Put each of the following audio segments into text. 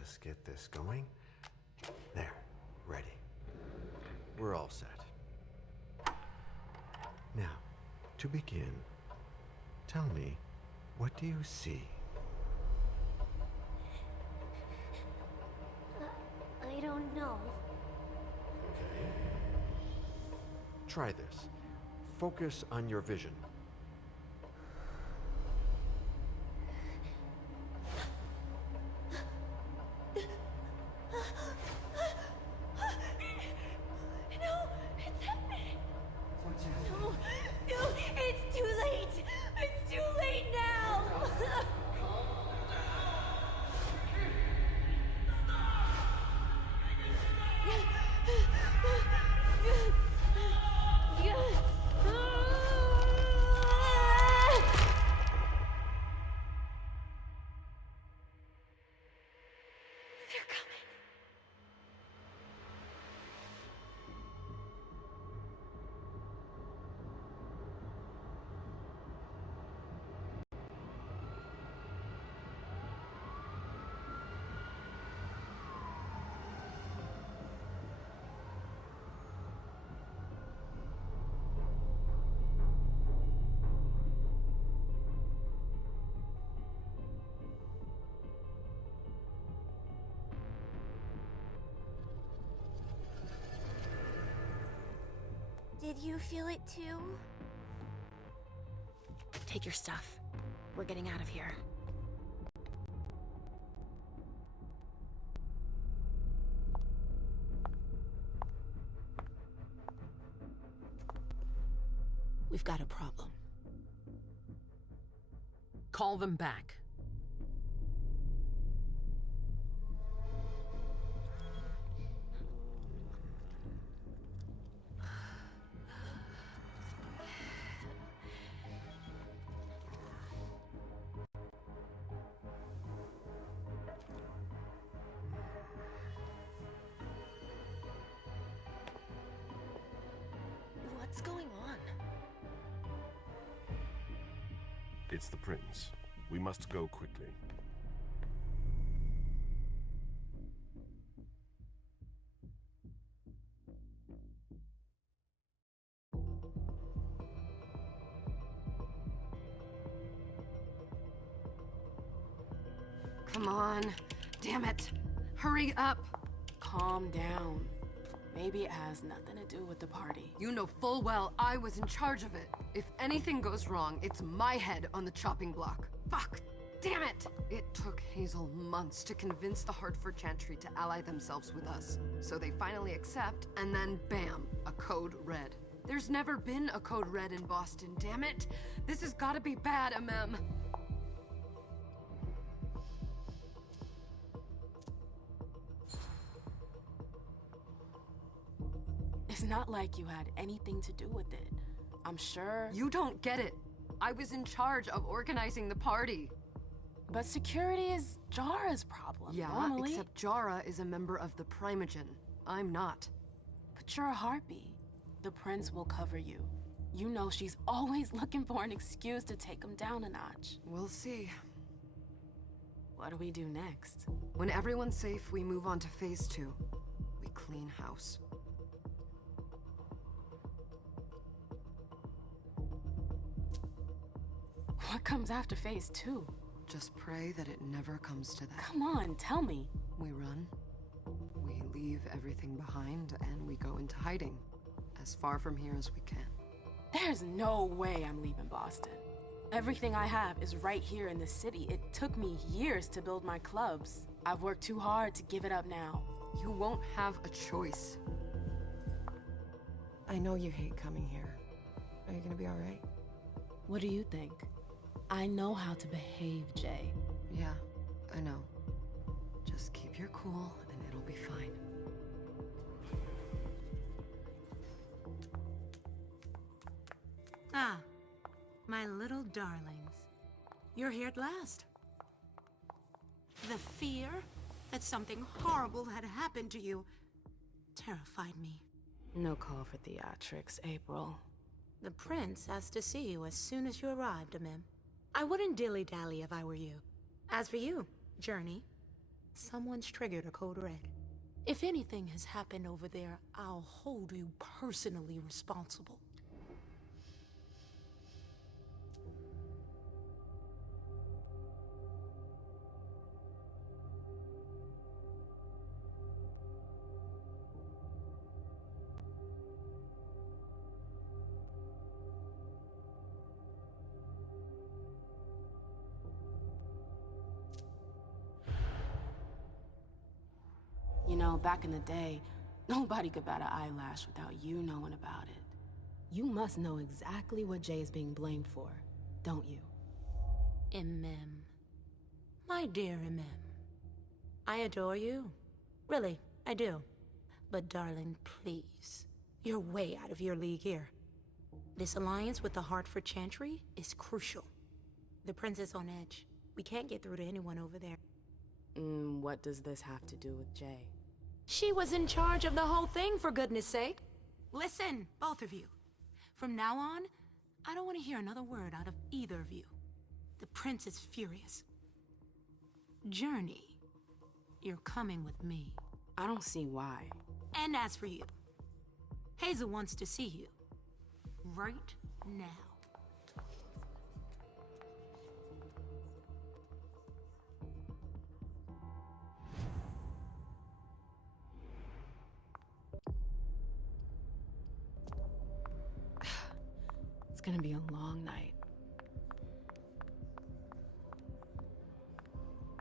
just get this going. There, ready. We're all set. Now, to begin, tell me, what do you see? I don't know. Okay. Try this. Focus on your vision. Did you feel it too? Take your stuff. We're getting out of here. We've got a problem. Call them back. What's going on? It's the prince. We must go quickly. Come on. Damn it. Hurry up. Calm down. Maybe it has nothing to do with the party. You know full well I was in charge of it. If anything goes wrong, it's my head on the chopping block. Fuck! Damn it! It took Hazel months to convince the Hartford Chantry to ally themselves with us. So they finally accept, and then bam, a code red. There's never been a code red in Boston, damn it! This has gotta be bad, MM. It's not like you had anything to do with it. I'm sure... You don't get it. I was in charge of organizing the party. But security is Jara's problem, Yeah, normally. except Jara is a member of the Primogen. I'm not. But you're a harpy. The prince will cover you. You know she's always looking for an excuse to take him down a notch. We'll see. What do we do next? When everyone's safe, we move on to phase 2. We clean house. What comes after phase 2? Just pray that it never comes to that. Come on, tell me. We run. We leave everything behind, and we go into hiding. As far from here as we can. There's no way I'm leaving Boston. Everything I have is right here in the city. It took me years to build my clubs. I've worked too hard to give it up now. You won't have a choice. I know you hate coming here. Are you gonna be alright? What do you think? I know how to behave, Jay. Yeah, I know. Just keep your cool, and it'll be fine. Ah, my little darlings. You're here at last. The fear that something horrible had happened to you terrified me. No call for theatrics, April. The prince asked to see you as soon as you arrived, Amim. I wouldn't dilly-dally if I were you. As for you, Journey, Someone's triggered a code red. If anything has happened over there, I'll hold you personally responsible. You know, back in the day, nobody could bat an eyelash without you knowing about it. You must know exactly what Jay is being blamed for, don't you? MM. My dear MM. I adore you. Really, I do. But darling, please. You're way out of your league here. This alliance with the Hartford Chantry is crucial. The prince is on edge. We can't get through to anyone over there. What does this have to do with Jay? She was in charge of the whole thing, for goodness sake. Listen, both of you. From now on, I don't want to hear another word out of either of you. The prince is furious. Journey, you're coming with me. I don't see why. And as for you, Hazel wants to see you. Right now. It's gonna be a long night.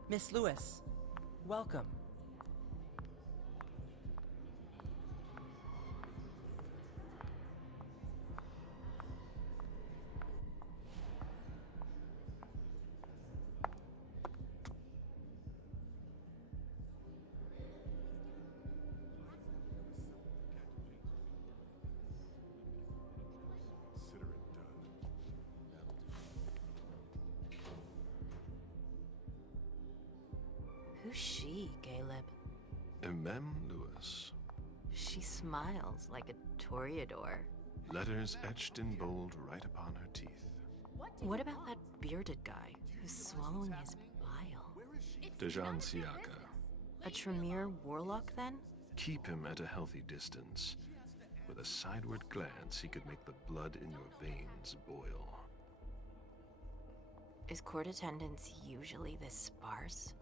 Miss Lewis, welcome. Consider it done. Who's she, Caleb? Mem Lewis. She smiles like a toreador. Letters etched in bold right upon her teeth. What about that bearded guy who's swallowing his bile? Dejan Siaka. A Tremere warlock, then? Keep him at a healthy distance. With a sideward glance, he could make the blood in your veins boil. Is court attendance usually this sparse?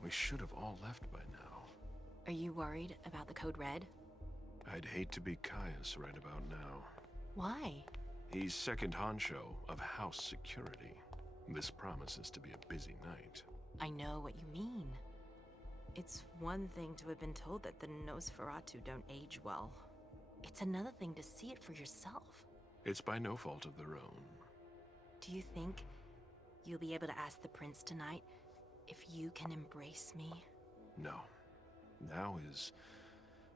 We should have all left by now. Are you worried about the Code Red? I'd hate to be Caius right about now. Why? He's second honcho of house security. This promises to be a busy night. I know what you mean. It's one thing to have been told that the Nosferatu don't age well. It's another thing to see it for yourself. It's by no fault of their own. Do you think you'll be able to ask the prince tonight if you can embrace me? No. Now is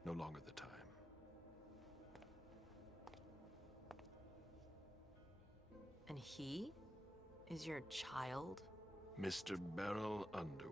no longer the time. And he is your child? Mr. Beryl Underwood.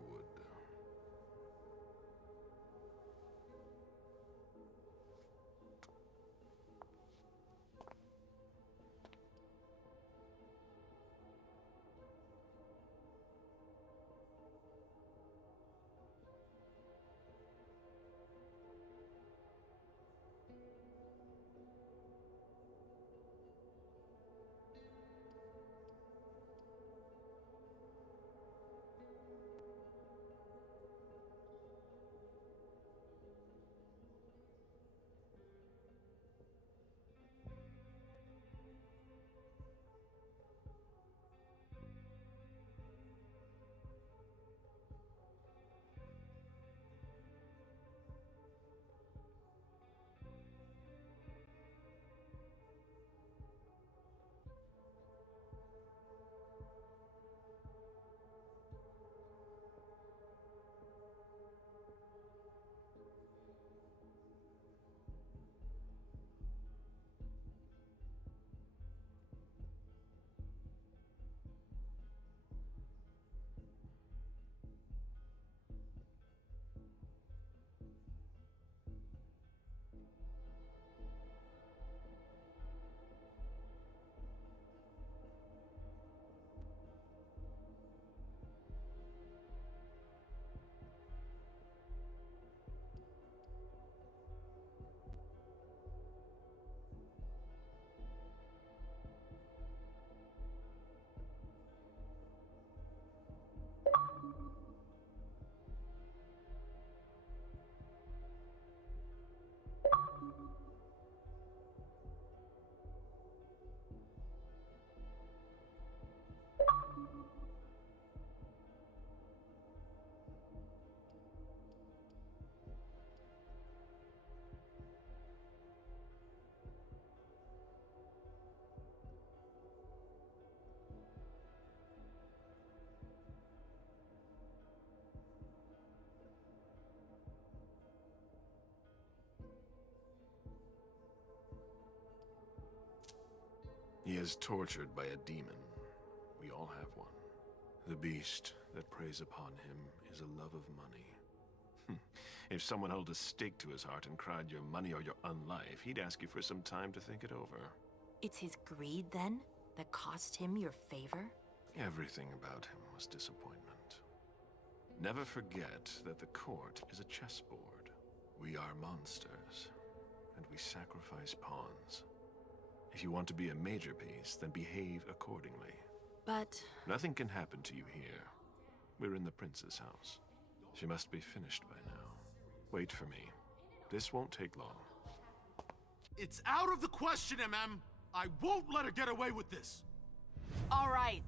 is tortured by a demon. We all have one. The beast that preys upon him is a love of money. If someone held a stake to his heart and cried your money or your unlife, he'd ask you for some time to think it over. It's his greed, then, that cost him your favor? Everything about him was disappointment. Never forget that the court is a chessboard. We are monsters, and we sacrifice pawns. If you want to be a major piece, then behave accordingly. But... Nothing can happen to you here. We're in the prince's house. She must be finished by now. Wait for me. This won't take long. It's out of the question, MM! I won't let her get away with this! All right.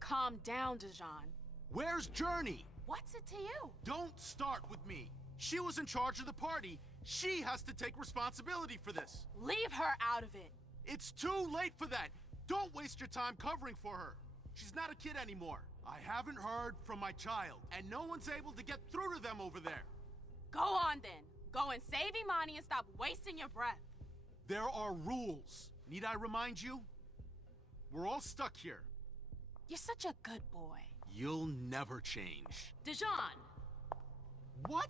Calm down, Dijon. Where's Journey? What's it to you? Don't start with me. She was in charge of the party. She has to take responsibility for this. Leave her out of it. It's too late for that. Don't waste your time covering for her. She's not a kid anymore. I haven't heard from my child, and no one's able to get through to them over there. Go on then. Go and save Imani and stop wasting your breath. There are rules. Need I remind you? We're all stuck here. You're such a good boy. You'll never change. Dijon! What?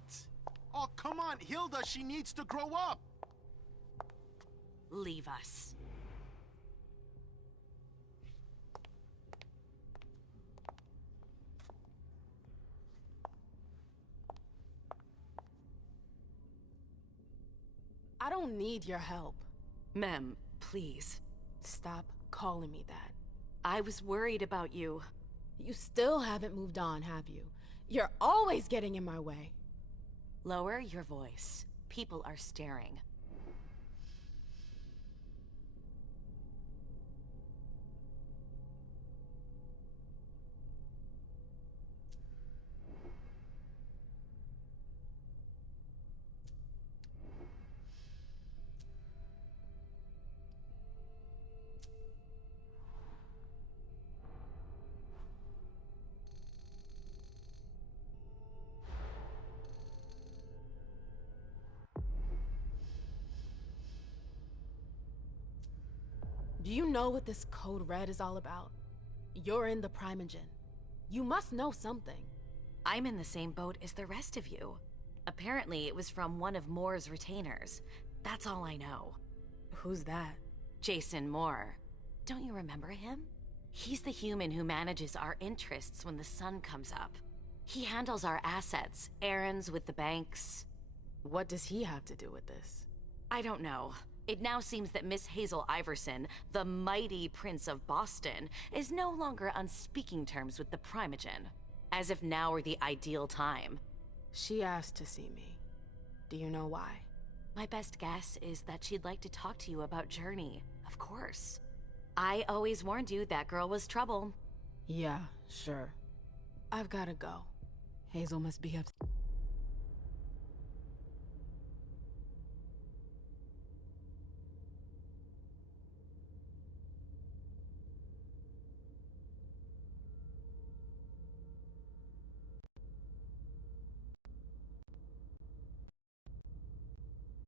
Oh, come on, Hilda, she needs to grow up. leave us. I don't need your help. Mem, please. Stop calling me that. I was worried about you. You still haven't moved on, have you? You're always getting in my way. Lower your voice. People are staring. Do you know what this Code Red is all about? You're in the Primogen. You must know something. I'm in the same boat as the rest of you. Apparently, it was from one of Moore's retainers. That's all I know. Who's that? Jason Moore. Don't you remember him? He's the human who manages our interests when the sun comes up. He handles our assets, errands with the banks. What does he have to do with this? I don't know. It now seems that Miss Hazel Iverson, the mighty Prince of Boston, is no longer on speaking terms with the Primogen. As if now were the ideal time. She asked to see me. Do you know why? My best guess is that she'd like to talk to you about Journey, of course. I always warned you that girl was trouble. Yeah, sure. I've gotta go. Hazel must be upset.